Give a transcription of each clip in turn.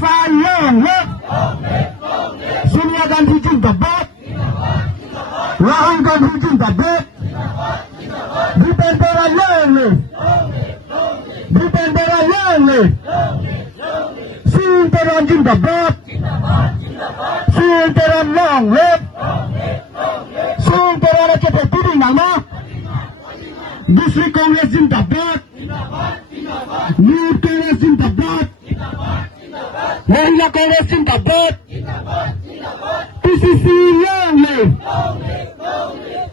long live Sonia Gandhi जिंदाबाद Rahul Gandhi जिंदाबाद Bipendera long live Bipendera long live Sundaram जिंदाबाद Sundaram long live Sundaram ke putih nama District Congress जिंदाबाद Youth Congress जिंदाबाद Mahila Congress जिंदाबाद PCC long live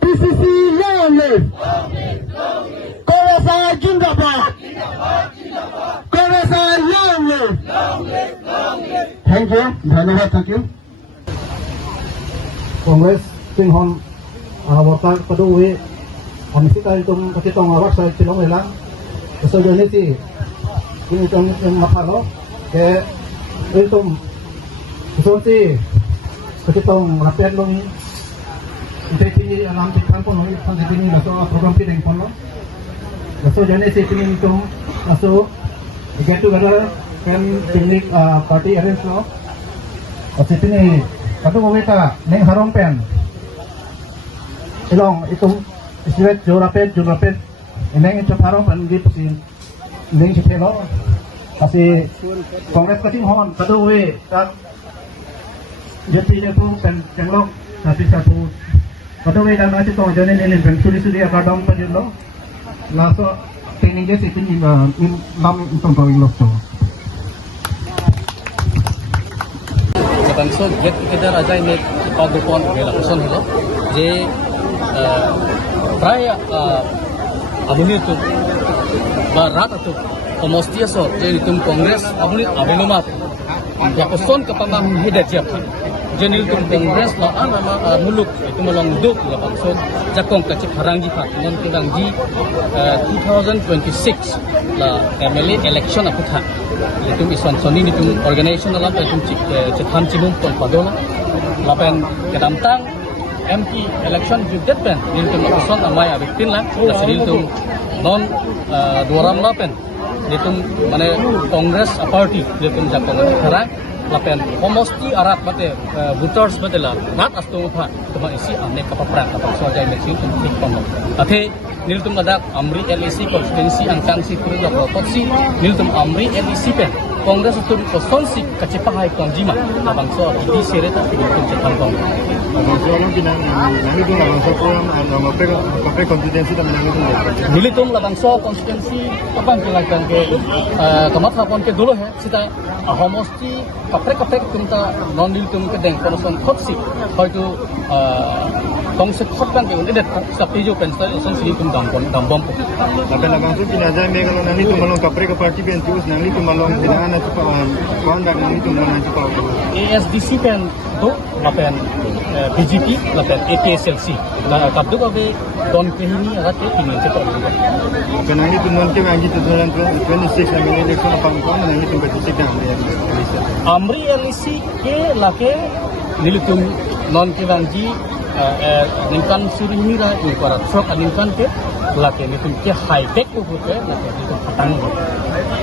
PCC long live Congress जिंदाबाद Congress long live Thank you धन्यवाद thank you Kongres Tinghon Warta PaduiAmisita itong katitong awak sa silong ilang so yun iti itong mapalo ke itong so ti katitong rapian long iti alam ti kampo no itong iti na so program pineng pono so yun iti pineng itong so get together can picnic party arrange no at iti ni katong wita neng harong pen ilong itong Isiret jurapet ineng itu parong pan di pasi ineng sipelo kasi kongres kating hon kaduwe tak jadi itu pen jenglok tapi satu kaduwe dan nanti to jane nene pen suri akadam panjulo laso training je sitin nam itong tawing lokto bangso get kita raja ini pagupon bela kuson halo je Praya abunit tu barat tu pemostia so jadi tum kongres abunit abenumat ya person kepamang hidat siap jadi tum kongres la nama muluk itu melong duk la bangso jakong kacip harangi pak dengan kedangi 2026 la MLA election aputha itu ison soni itu organization dalam itu cetam cibum ton padola lapen kedamtang MP election judet pen niltum person amai abitin lah niltum non duaram lapen niltum mana Kongres party niltum jakong sekarang lapen homosti arat bate voters bate lah nat astung upha cuma isi ane kapaprat apa soal jai mesin untuk pemok ate niltum ada Amri LEC konstitusi angkang si kurja proporsi niltum Amri LEC pen Kongres itu konsumsi kecipahai konjima abang soal di sereta niltum cetam kong Nilitung labangso konstituensi kapang kilagdan ke kamatapon ke dulu he sita homosti kapre kunta non nilitung ke deng konoson khotsi hoitu konsep khotkan ke unet sapi jo pensel ison silitung gambom Laban labangso kinajay me kalau nang itu malong kapre ke parti ben tius nang itu malong binaan atau kawan dan nang itu malong itu pau ASDC pen tu lapen BJP lapen APSLC la kabdu kabe don kehini agat ke tingin cetok Kenang itu non ke wangi tu dalam 26 nang election apa kawan nang itu betul sedang Amri LEC ke lake nilitum non ke wangi ningkan suri mira para truk ningkan ke lake nilitum ke high tech ko ke lake itu patang